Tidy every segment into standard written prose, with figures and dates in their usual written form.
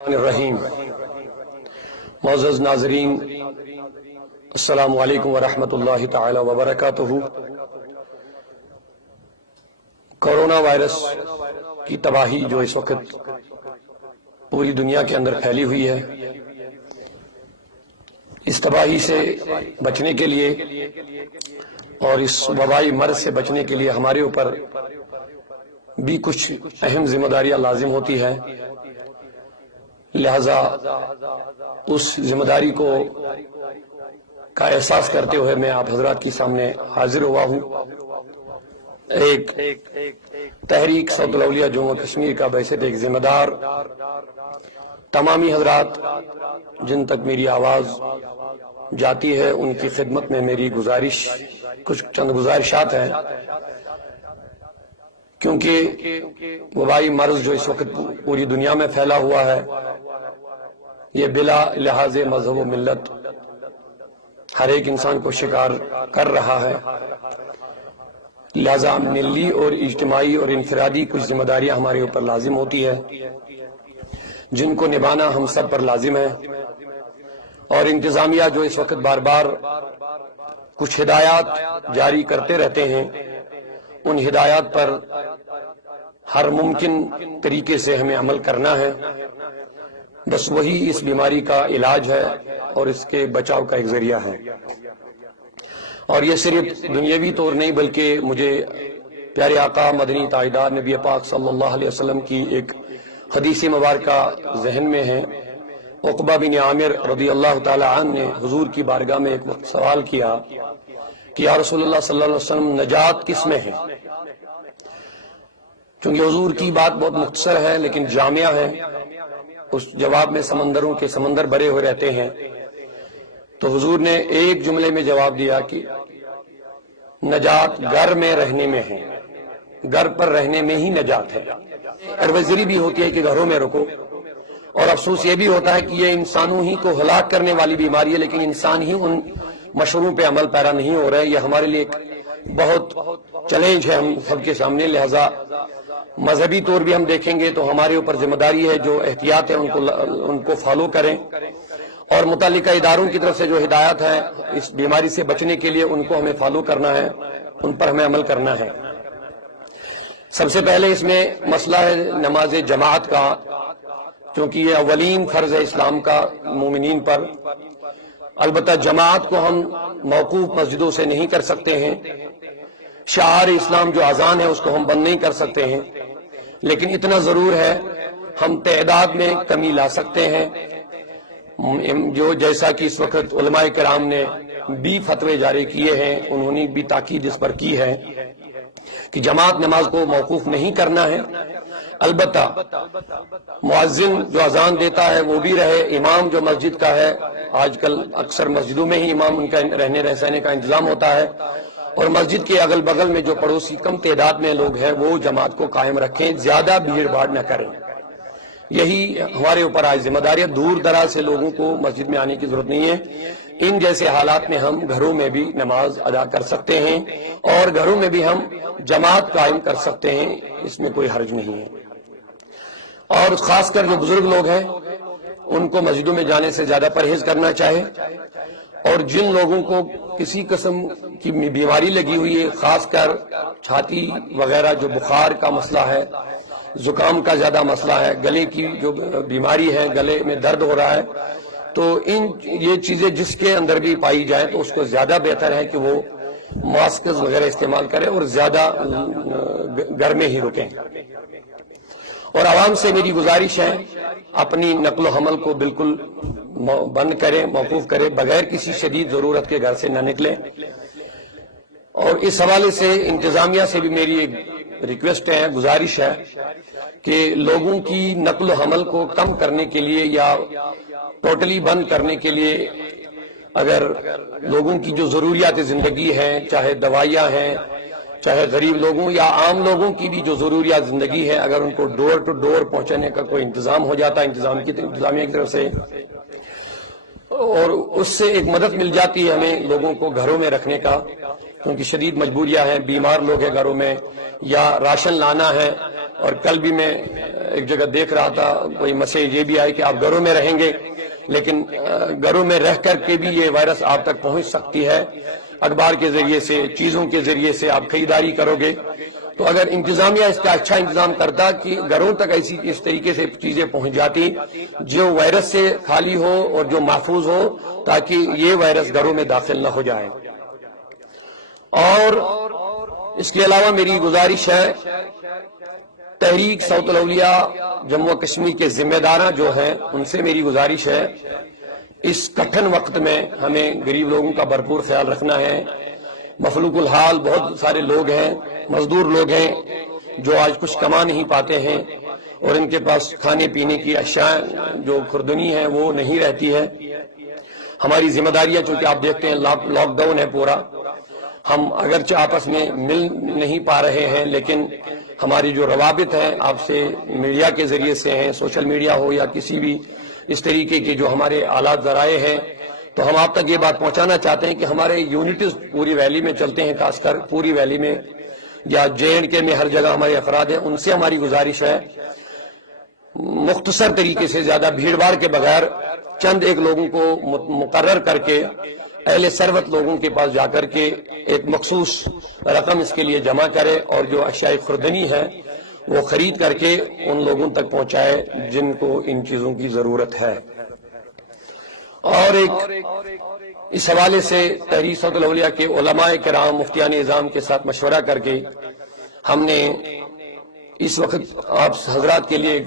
الرحیم معزز ناظرین، السلام علیکم ورحمۃ اللہ تعالی وبرکاتہ۔ کورونا وائرس کی تباہی جو اس وقت پوری دنیا کے اندر پھیلی ہوئی ہے، اس تباہی سے بچنے کے لیے اور اس وبائی مرض سے بچنے کے لیے ہمارے اوپر بھی کچھ اہم ذمہ داریاں لازم ہوتی ہیں۔ لہذا اس ذمہ داری کا احساس کرتے ہوئے میں آپ حضرات کے سامنے حاضر ہوا ہوں۔ ایک تحریک صوت الاولیاء جموں کشمیر کا بحیثیت ایک ذمہ دار تمامی حضرات جن تک میری آواز جاتی ہے، ان کی خدمت میں میری کچھ چند گزارشات ہیں، کیونکہ وبائی مرض جو اس وقت پوری دنیا میں پھیلا ہوا ہے، یہ بلا لحاظ مذہب و ملت ہر ایک انسان کو شکار کر رہا ہے۔ لہذا ملی اور اجتماعی اور انفرادی کچھ ذمہ داریاں ہمارے اوپر لازم ہوتی ہے، جن کو نبھانا ہم سب پر لازم ہے۔ اور انتظامیہ جو اس وقت بار بار کچھ ہدایات جاری کرتے رہتے ہیں، ان ہدایات پر ہر ممکن طریقے سے ہمیں عمل کرنا ہے۔ بس وہی اس بیماری کا علاج ہے اور اس کے بچاؤ کا ایک ذریعہ ہے۔ اور یہ صرف دنیاوی طور نہیں، بلکہ مجھے پیارے آقا مدنی تاجدار نبی پاک صلی اللہ علیہ وسلم کی ایک حدیث مبارکہ ذہن میں ہے۔ عقبہ بن عامر رضی اللہ تعالی عنہ نے حضور کی بارگاہ میں ایک وقت سوال کیا کہ یا رسول اللہ صلی اللہ علیہ وسلم، نجات کس میں ہے؟ چونکہ حضور کی بات بہت مختصر ہے لیکن جامعہ ہے، اس جواب میں سمندروں کے سمندر بھرے ہوئے رہتے ہیں۔ تو حضور نے ایک جملے میں جواب دیا کہ نجات گھر میں رہنے میں ہے، گھر پر رہنے میں ہی نجات ہے۔ ایڈوائزری بھی ہوتی ہے کہ گھروں میں رکو، اور افسوس یہ بھی ہوتا ہے کہ یہ انسانوں ہی کو ہلاک کرنے والی بیماری ہے، لیکن انسان ہی ان مشوروں پہ عمل پیرا نہیں ہو رہے۔ یہ ہمارے لیے ایک بہت چیلنج ہے ہم سب کے سامنے۔ لہذا مذہبی طور بھی ہم دیکھیں گے تو ہمارے اوپر ذمہ داری ہے، جو احتیاط ہے ان کو فالو کریں، اور متعلقہ اداروں کی طرف سے جو ہدایات ہیں اس بیماری سے بچنے کے لیے ان کو ہمیں فالو کرنا ہے، ان پر ہمیں عمل کرنا ہے۔ سب سے پہلے اس میں مسئلہ ہے نماز جماعت کا، کیونکہ یہ اولین فرض ہے اسلام کا مومنین پر۔ البتہ جماعت کو ہم موقوف مسجدوں سے نہیں کر سکتے ہیں، شعار اسلام جو اذان ہے اس کو ہم بند نہیں کر سکتے ہیں، لیکن اتنا ضرور ہے ہم تعداد میں کمی لا سکتے ہیں، جو جیسا کہ اس وقت علماء کرام نے بھی فتوے جاری کیے ہیں، انہوں نے بھی تاکید اس پر کی ہے کہ جماعت نماز کو موقوف نہیں کرنا ہے۔ البتہ مؤذن جو اذان دیتا ہے وہ بھی رہے، امام جو مسجد کا ہے، آج کل اکثر مسجدوں میں ہی امام ان کا رہنے رہنے کا انتظام ہوتا ہے، اور مسجد کے اگل بغل میں جو پڑوسی کم تعداد میں لوگ ہیں وہ جماعت کو قائم رکھیں، زیادہ بھیڑ بھاڑ نہ کریں۔ یہی ہمارے اوپر آج ذمہ داری ہے۔ دور دراز سے لوگوں کو مسجد میں آنے کی ضرورت نہیں ہے۔ ان جیسے حالات میں ہم گھروں میں بھی نماز ادا کر سکتے ہیں، اور گھروں میں بھی ہم جماعت قائم کر سکتے ہیں، اس میں کوئی حرج نہیں ہے۔ اور خاص کر جو بزرگ لوگ ہیں ان کو مسجدوں میں جانے سے زیادہ پرہیز کرنا چاہے، اور جن لوگوں کو کسی قسم کی بیماری لگی ہوئی ہے، خاص کر چھاتی وغیرہ جو بخار کا مسئلہ ہے، زکام کا زیادہ مسئلہ ہے، گلے کی جو بیماری ہے، گلے میں درد ہو رہا ہے، تو یہ چیزیں جس کے اندر بھی پائی جائیں تو اس کو زیادہ بہتر ہے کہ وہ ماسکز وغیرہ استعمال کریں اور زیادہ گھر میں ہی رکیں۔ اور عوام سے میری گزارش ہے اپنی نقل و حمل کو بالکل بند کریں، موقوف کریں، بغیر کسی شدید ضرورت کے گھر سے نہ نکلیں۔ اور اس حوالے سے انتظامیہ سے بھی میری ایک ریکویسٹ ہے، گزارش ہے کہ لوگوں کی نقل و حمل کو کم کرنے کے لیے یا ٹوٹلی بند کرنے کے لیے، اگر لوگوں کی جو ضروریات زندگی ہیں، چاہے دوائیاں ہیں، چاہے غریب لوگوں یا عام لوگوں کی بھی جو ضروریات زندگی ہے، اگر ان کو ڈور ٹو ڈور پہنچانے کا کوئی انتظام ہو جاتا ہے انتظامیہ کی طرف سے، اور اس سے ایک مدد مل جاتی ہے ہمیں لوگوں کو گھروں میں رکھنے کا، کیونکہ شدید مجبوریاں ہیں، بیمار لوگ ہیں گھروں میں، یا راشن لانا ہے. اور کل بھی میں ایک جگہ دیکھ رہا تھا، کوئی میسیج یہ بھی آئے کہ آپ گھروں میں رہیں گے، لیکن گھروں میں رہ کر کے بھی یہ وائرس آپ تک پہنچ سکتی ہے. اخبار کے ذریعے سے، چیزوں کے ذریعے سے آپ خریداری کرو گے، تو اگر انتظامیہ اس کا اچھا انتظام کرتا کہ گھروں تک ایسی اس طریقے سے چیزیں پہنچ جاتی جو وائرس سے خالی ہو اور جو محفوظ ہو، تاکہ یہ وائرس گھروں میں داخل نہ ہو جائے. اور اس کے علاوہ میری گزارش ہے، تحریک صوت الاولیاء جموں و کشمیر کے ذمہ داراں جو ہیں ان سے میری گزارش ہے، اس کٹھن وقت میں ہمیں غریب لوگوں کا بھرپور خیال رکھنا ہے. مفلوق الحال بہت سارے لوگ ہیں، مزدور لوگ ہیں جو آج کچھ کما نہیں پاتے ہیں، اور ان کے پاس کھانے پینے کی اشیاء جو خوردنی ہے وہ نہیں رہتی ہے. ہماری ذمہ داریاں چونکہ آپ دیکھتے ہیں لاک ڈاؤن ہے پورا، ہم اگرچہ آپس میں مل نہیں پا رہے ہیں، لیکن ہماری جو روابط ہیں آپ سے میڈیا کے ذریعے سے ہیں، سوشل میڈیا ہو یا کسی بھی اس طریقے کے جو ہمارے آلات ذرائع ہیں، تو ہم آپ تک یہ بات پہنچانا چاہتے ہیں کہ ہمارے یونٹیز پوری ویلی میں چلتے ہیں، خاص کر پوری ویلی میں یا JNK میں ہر جگہ ہمارے افراد ہیں. ان سے ہماری گزارش ہے مختصر طریقے سے، زیادہ بھیڑ بھاڑ کے بغیر چند ایک لوگوں کو مقرر کر کے اہل ثروت لوگوں کے پاس جا کر کے ایک مخصوص رقم اس کے لیے جمع کرے اور جو اشیاء خوردنی ہے وہ خرید کر کے ان لوگوں تک پہنچائے جن کو ان چیزوں کی ضرورت ہے. اور ایک اس حوالے سے تحریک صوت الاولیاء کے علماء کرام مفتیان اعظام کے ساتھ مشورہ کر کے ہم نے اس وقت آپ حضرات کے لیے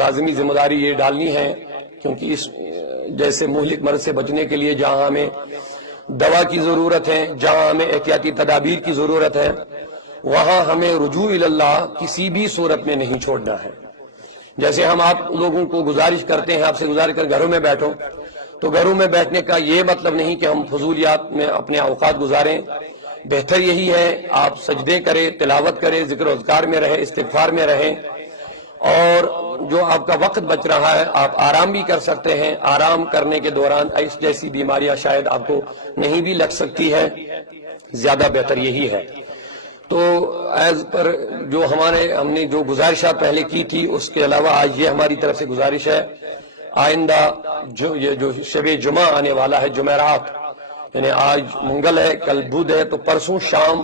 لازمی ذمہ داری یہ ڈالنی ہے، کیونکہ اس جیسے مہلک مرض سے بچنے کے لیے جہاں ہمیں دوا کی ضرورت ہے، جہاں ہمیں احتیاطی تدابیر کی ضرورت ہے، وہاں ہمیں رجوع اللہ کسی بھی صورت میں نہیں چھوڑنا ہے. جیسے ہم آپ لوگوں کو گزارش کرتے ہیں، آپ سے گزارش کر گھروں میں بیٹھو، تو گھروں میں بیٹھنے کا یہ مطلب نہیں کہ ہم فضولیات میں اپنے اوقات گزاریں. بہتر یہی ہے آپ سجدے کریں، تلاوت کریں، ذکر و اذکار میں رہیں، استغفار میں رہیں، اور جو آپ کا وقت بچ رہا ہے آپ آرام بھی کر سکتے ہیں. آرام کرنے کے دوران اس جیسی بیماریاں شاید آپ کو نہیں بھی لگ سکتی ہے، زیادہ بہتر یہی ہے. تو ایز پر جو ہم نے جو گزارشات پہلے کی تھی، اس کے علاوہ آج یہ ہماری طرف سے گزارش ہے، آئندہ یہ جو شب جمعہ آنے والا ہے، جمعرات، یعنی آج منگل ہے، کل بدھ ہے، تو پرسوں شام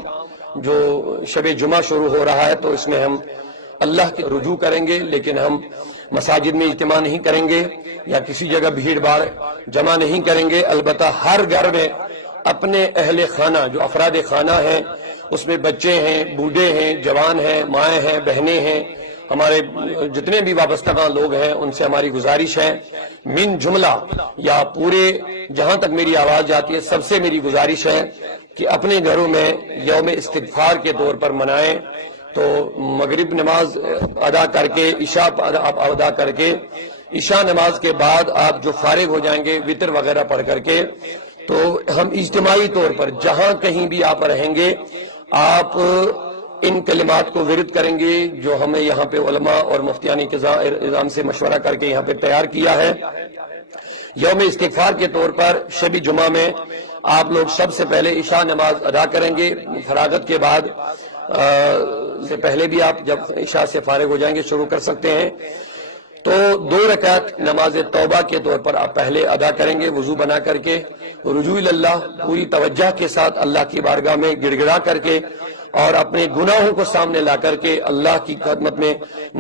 جو شب جمعہ شروع ہو رہا ہے، تو اس میں ہم اللہ کے رجوع کریں گے، لیکن ہم مساجد میں اجتماع نہیں کریں گے یا کسی جگہ بھیڑ بھاڑ جمع نہیں کریں گے. البتہ ہر گھر میں اپنے اہل خانہ جو افراد خانہ ہیں، اس میں بچے ہیں، بوڑھے ہیں، جوان ہیں، مائیں ہیں، بہنیں ہیں، ہمارے جتنے بھی وابستہ لوگ ہیں، ان سے ہماری گزارش ہے من جملہ یا پورے جہاں تک میری آواز جاتی ہے سب سے میری گزارش ہے کہ اپنے گھروں میں یوم استغفار کے طور پر منائیں. تو مغرب نماز ادا کر کے، عشاء ادا کر کے، عشاء نماز کے بعد آپ جو فارغ ہو جائیں گے وطر وغیرہ پڑھ کر کے، تو ہم اجتماعی طور پر جہاں کہیں بھی آپ رہیں گے آپ ان کلمات کو ورد کریں گے جو ہمیں یہاں پہ علماء اور مفتیان اعظام سے مشورہ کر کے یہاں پہ تیار کیا ہے. یوم استغفار کے طور پر شب جمعہ میں آپ لوگ سب سے پہلے عشاء نماز ادا کریں گے. فراغت کے بعد سے پہلے بھی آپ جب عشاء سے فارغ ہو جائیں گے شروع کر سکتے ہیں. تو 2 رکعت نماز توبہ کے طور پر آپ پہلے ادا کریں گے وضو بنا کر کے، رجوع اللہ پوری توجہ کے ساتھ اللہ کی بارگاہ میں گڑ گڑا کر کے اور اپنے گناہوں کو سامنے لا کر کے اللہ کی خدمت میں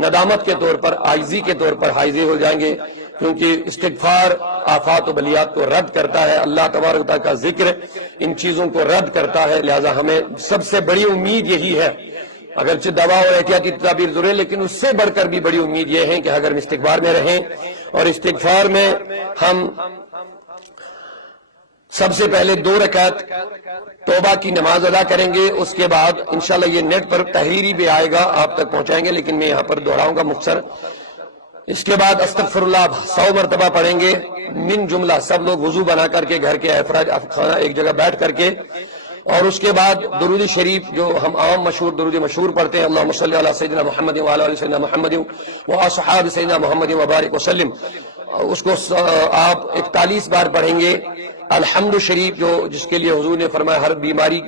ندامت کے طور پر، عاجزی کے طور پر حاضر ہو جائیں گے. کیونکہ استغفار آفات و بلیات کو رد کرتا ہے، اللہ تبارک و تعالیٰ کا ذکر ان چیزوں کو رد کرتا ہے. لہذا ہمیں سب سے بڑی امید یہی ہے، اگرچہ دوا اور احتیاطی تدابیر ضرور ہے، لیکن اس سے بڑھ کر بھی بڑی امید یہ ہے کہ اگر ہم استغفار میں رہیں اور استغفار میں ہم سب سے پہلے 2 رکعت توبہ کی نماز ادا کریں گے، اس کے بعد انشاءاللہ یہ نیٹ پر تحریری بھی آئے گا، آپ تک پہنچائیں گے، لیکن میں یہاں پر دہراؤں گا مختصر. اس کے بعد استغفر اللہ 100 مرتبہ پڑھیں گے من جملہ، سب لوگ وضو بنا کر کے گھر کے افراد خانہ ایک جگہ بیٹھ کر کے، اور اس کے بعد درود شریف جو ہم عام مشہور درود مشہور پڑھتے ہیں، اللہم صلی علی سیدنا محمد وعلی آل سیدنا محمد واصحاب سیدنا محمد وبارک وسلم، اس کو آپ 41 بار پڑھیں گے. الحمد شریف جس کے لیے حضور نے فرمایا ہر بیماری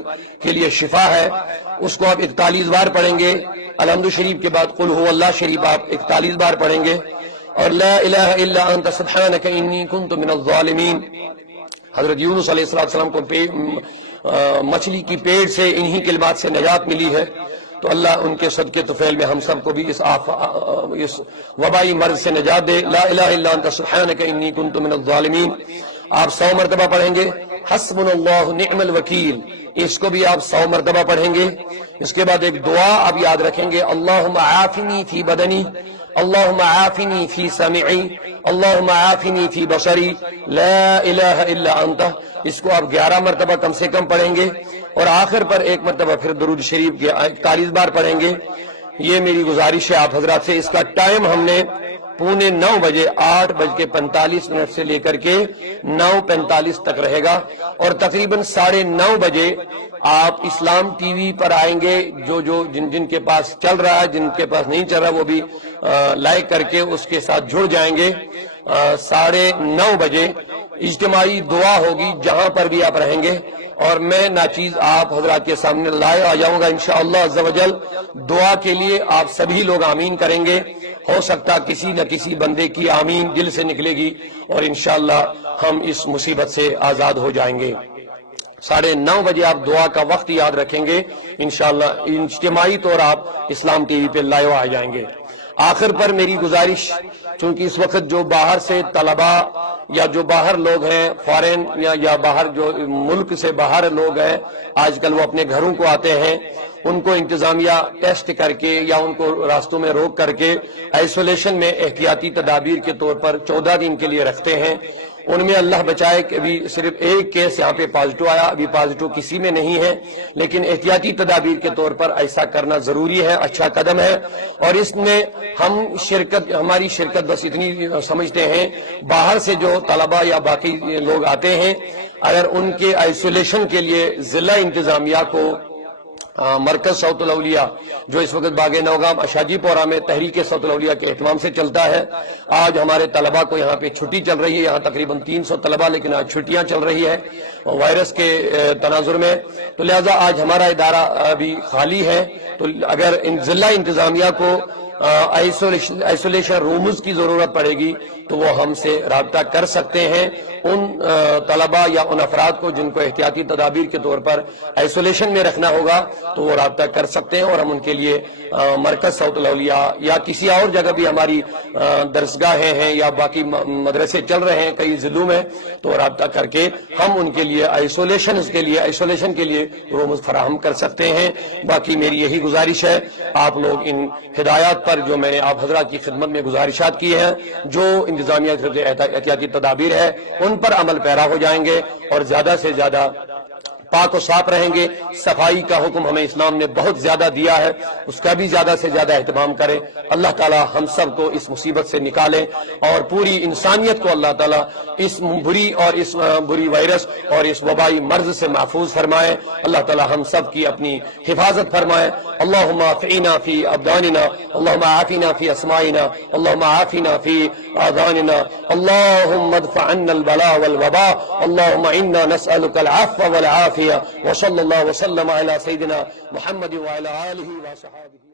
کے لیے شفا ہے، اس کو آپ 41 بار پڑھیں گے۔ الحمد شریف کے بعد قل هو اللہ شریف آپ 41 بار پڑھیں گے، اور لا الہ الا انت سبحانک انی کنت من الظالمین۔ حضرت یونس علیہ السلام کو مچھلی کی پیٹ سے انہی کلمات سے نجات ملی ہے، تو اللہ ان کے صدقے طفیل میں ہم سب کو بھی اس وبائی مرض سے نجات دے۔ لا الہ الا انت سبحانک انی کنت من الظالمین آپ 100 مرتبہ پڑھیں گے۔ حسبنا اللہ نعم الوکیل اس کو بھی آپ 100 مرتبہ پڑھیں گے۔ اس کے بعد ایک دعا آپ یاد رکھیں گے، اللہم عافنی فی بدنی، اللہم عافنی فی سمعی، اللہم عافنی فی بصری، لا الہ الا انت، اس کو آپ 11 مرتبہ کم سے کم پڑھیں گے، اور آخر پر ایک مرتبہ پھر درود شریف کے 41 بار پڑھیں گے۔ یہ میری گزارش ہے آپ حضرات سے۔ اس کا ٹائم ہم نے 8:45 بجے 8:45 سے لے کر کے 9:45 تک رہے گا، اور تقریباً 9:30 بجے آپ اسلام ٹی وی پر آئیں گے۔ جن کے پاس چل رہا ہے، جن کے پاس نہیں چل رہا، وہ بھی لائک کر کے اس کے ساتھ جڑ جائیں گے۔ 9:30 بجے اجتماعی دعا ہوگی جہاں پر بھی آپ رہیں گے، اور میں ناچیز آپ حضرات کے سامنے لائے آ جاؤں گا انشاءاللہ عز و جل۔ دعا کے لیے آپ سبھی لوگ آمین کریں گے، ہو سکتا کسی نہ کسی بندے کی آمین دل سے نکلے گی، اور انشاءاللہ ہم اس مصیبت سے آزاد ہو جائیں گے۔ 9:30 بجے آپ دعا کا وقت یاد رکھیں گے، انشاءاللہ اجتماعی طور آپ اسلام ٹی وی پہ لائیو آ جائیں گے۔ آخر پر میری گزارش، چونکہ اس وقت جو باہر سے طلباء یا جو باہر لوگ ہیں فارن یا باہر جو ملک سے باہر لوگ ہیں، آج کل وہ اپنے گھروں کو آتے ہیں، ان کو انتظامیہ ٹیسٹ کر کے یا ان کو راستوں میں روک کر کے آئسولیشن میں احتیاطی تدابیر کے طور پر 14 دن کے لیے رکھتے ہیں۔ ان میں اللہ بچائے کہ ابھی صرف ایک کیس یہاں پہ پازیٹو آیا، ابھی پازیٹو کسی میں نہیں ہے، لیکن احتیاطی تدابیر کے طور پر ایسا کرنا ضروری ہے، اچھا قدم ہے۔ اور اس میں ہماری شرکت بس اتنی سمجھتے ہیں، باہر سے جو طلباء یا باقی لوگ آتے ہیں، اگر ان کے آئسولیشن کے لیے ضلع انتظامیہ کو مرکز صوت الاولیاء جو اس وقت باغ نوگام اشاجی پورہ میں تحریک صوت الاولیاء کے اہتمام سے چلتا ہے، آج ہمارے طلباء کو یہاں پہ چھٹی چل رہی ہے، یہاں تقریباً 300 طلباء، لیکن آج چھٹیاں چل رہی ہے وائرس کے تناظر میں، تو لہٰذا آج ہمارا ادارہ ابھی خالی ہے۔ تو اگر ضلع انتظامیہ کو آئسولیشن رومز کی ضرورت پڑے گی تو وہ ہم سے رابطہ کر سکتے ہیں۔ ان طلباء یا ان افراد کو جن کو احتیاطی تدابیر کے طور پر آئسولیشن میں رکھنا ہوگا تو وہ رابطہ کر سکتے ہیں، اور ہم ان کے لیے مرکز صوت الاولیاء یا کسی اور جگہ بھی ہماری درسگاہیں ہیں یا باقی مدرسے چل رہے ہیں کئی ضلعوں میں، تو رابطہ کر کے ہم ان کے لیے آئسولیشن کے لیے رومز فراہم کر سکتے ہیں۔ باقی میری یہی گزارش ہے، آپ لوگ ان ہدایات پر جو میں نے آپ حضرات کی خدمت میں گزارشات کی ہیں، جو انتظامیہ احتیاطی تدابیر ہے، ان پر عمل پیرا ہو جائیں گے، اور زیادہ سے زیادہ پاک و صاف رہیں گے۔ صفائی کا حکم ہمیں اسلام نے بہت زیادہ دیا ہے، اس کا بھی زیادہ سے زیادہ اہتمام کریں۔ اللہ تعالیٰ ہم سب کو اس مصیبت سے نکالے، اور پوری انسانیت کو اللہ تعالیٰ اس بری وائرس اور اس وبائی مرض سے محفوظ فرمائے۔ اللہ تعالیٰ ہم سب کی اپنی حفاظت فرمائے۔ اللہم عافینا فی ابداننا، اللہم عافینا فی اسمائنا، اللہم عافینا فی آذاننا، اللہم ادفع عنا البلاء والوباء، اللہم انا نسألک العفو والعافیہ، وصلی اللہ وسلم علی سیدنا محمد وعلی آلہ وصحبہ۔